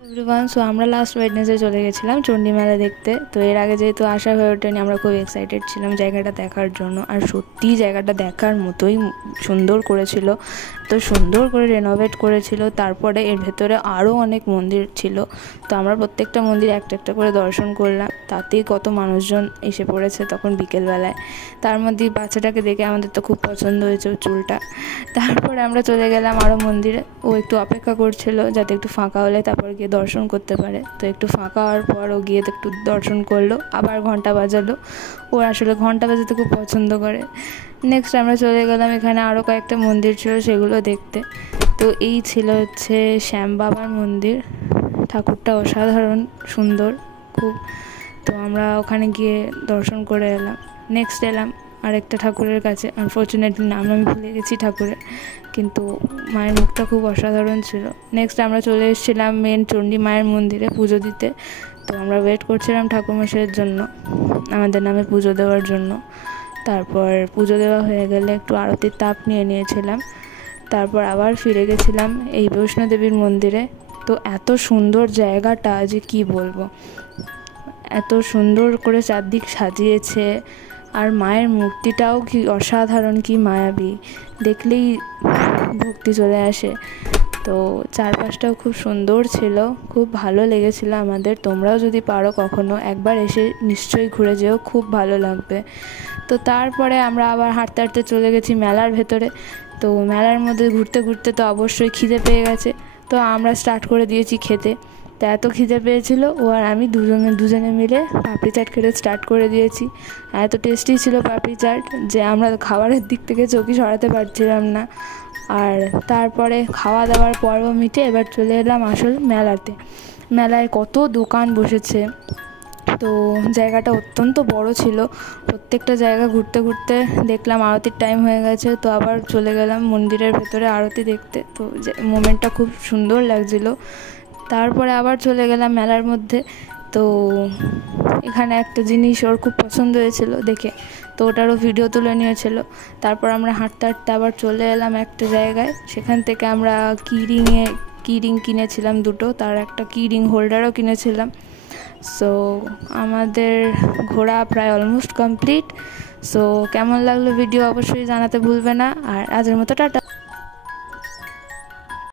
Everyone, so আমরা last Wednesday চলে গেছিলাম চণ্ডী মেলা দেখতে। তো এর আগে যেহেতু আসা হয়ে ওঠেনি, আমরা খুব এক্সাইটেড ছিলাম জায়গাটা দেখার জন্য। আর সত্যিই জায়গাটা দেখার মতোই সুন্দর করেছিল, তো সুন্দর করে রেনোভেট করেছিল। তারপরে এর ভেতরে আরও অনেক মন্দির ছিল, তো আমরা প্রত্যেকটা মন্দির একটা একটা করে দর্শন করলাম। তাতেই কত মানুষজন এসে পড়েছে তখন বিকেলবেলায়। তার মধ্যে বাচ্চাটাকে দেখে আমাদের তো খুব পছন্দ হয়েছে ওর চুলটা। তারপরে আমরা চলে গেলাম আরও মন্দিরে। ও একটু অপেক্ষা করছিল যাতে একটু ফাঁকা হলে তারপর গিয়ে দর্শন করতে পারে। তো একটু ফাঁকা হওয়ার পর ও গিয়ে একটু দর্শন করলো, আবার ঘন্টা বাজালো। ওর আসলে ঘন্টা বাজাতে খুব পছন্দ করে। নেক্সট আমরা চলে গেলাম, এখানে আরও কয়েকটা মন্দির ছিল সেগুলো দেখতে। তো এই ছিল হচ্ছে শ্যাম বাবার মন্দির। ঠাকুরটা অসাধারণ সুন্দর খুব। তো আমরা ওখানে গিয়ে দর্শন করে এলাম। নেক্সট এলাম আরেকটা ঠাকুরের কাছে। আনফর্চুনেটলি নাম আমি ভুলে গেছি ঠাকুরের, কিন্তু মায়ের মুখটা খুব অসাধারণ ছিল। নেক্সট আমরা চলে এসেছিলাম মেন চণ্ডী মায়ের মন্দিরে পুজো দিতে। তো আমরা ওয়েট করছিলাম ঠাকুরমশাইয়ের জন্য, আমাদের নামে পুজো দেওয়ার জন্য। তারপর পুজো দেওয়া হয়ে গেলে একটু আরতির তাপ নিয়েছিলাম। তারপর আবার ফিরে গেছিলাম এই বৈষ্ণোদেবীর মন্দিরে। তো এত সুন্দর জায়গাটা যে কি বলবো, এত সুন্দর করে চারদিক সাজিয়েছে। আর মায়ের মূর্তিটাও কি অসাধারণ, কি মায়াবী, দেখলেই ভক্তি চলে আসে। তো চারপাশটাও খুব সুন্দর ছিল, খুব ভালো লেগেছিল আমাদের। তোমরাও যদি পারো কখনো একবার এসে নিশ্চয়ই ঘুরে যেও, খুব ভালো লাগবে। তো তারপরে আমরা আবার হাঁটতে হাঁটতে চলে গেছি মেলার ভেতরে। তো মেলার মধ্যে ঘুরতে ঘুরতে তো অবশ্যই খিদে পেয়ে গেছে। তো আমরা স্টার্ট করে দিয়েছি খেতে। তা এত খিদে পেয়েছিল, ও আর আমি দুজনে মিলে পাপড়ি চাট খেতে স্টার্ট করে দিয়েছি। এত টেস্টি ছিল পাপড়ি চাট যে আমরা খাবারের দিক থেকে চোখই সরাতে পারছিলাম না। আর তারপরে খাওয়া দাওয়ার পর্ব মিটে এবার চলে এলাম আসল মেলাতে। মেলায় কত দোকান বসেছে। তো জায়গাটা অত্যন্ত বড় ছিল। প্রত্যেকটা জায়গা ঘুরতে ঘুরতে দেখলাম আরতির টাইম হয়ে গেছে। তো আবার চলে গেলাম মন্দিরের ভেতরে আরতি দেখতে। তো মোমেন্টটা খুব সুন্দর লাগছিলো। তারপরে আবার চলে গেলাম মেলার মধ্যে। তো এখানে একটা জিনিস ওর খুব পছন্দ হয়েছিল দেখে, তো ওটারও ভিডিও তুলে নিয়েছিল। তারপর আমরা হাঁটতে হাঁটতে আবার চলে এলাম একটা জায়গায়। সেখান থেকে আমরা কি রিং কিনেছিলাম দুটো, তার একটা কি রিং হোল্ডারও কিনেছিলাম। সো আমাদের ঘোরা প্রায় অলমোস্ট কমপ্লিট। সো কেমন লাগলো ভিডিও অবশ্যই জানাতে ভুলবে না। আর আজকের মতো টাটা।